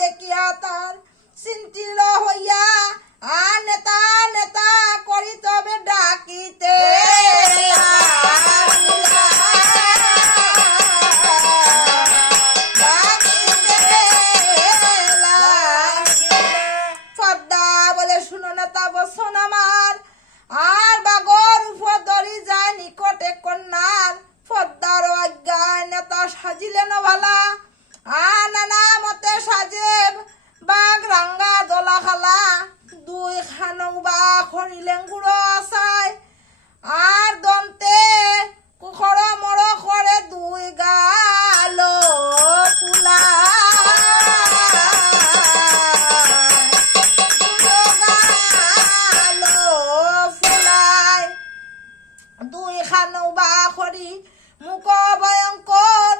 দেখিয়া তার চিন্তিল হইয়া আর নেতা নেতা বা খরিলেন গুড়ো আসায় আর দন্তে কুখর মর করে দুই গাল দুই খানো বা খৰি মুখ ভয়ঙ্কর,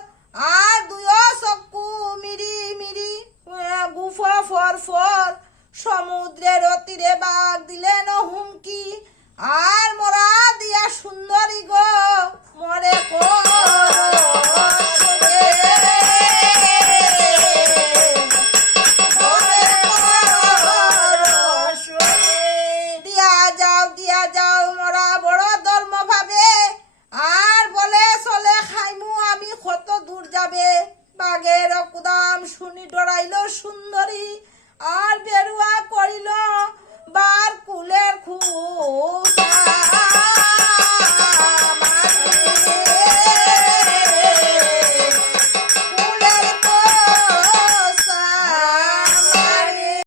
আর দুয় চকু তীরে বাঘ দিলেন হুমকি। আর মরা দিয়া সুন্দরী গো, মরে বাঘের কুদাম শুনি ডরাইল সুন্দরী। আর বেরুয়া করিল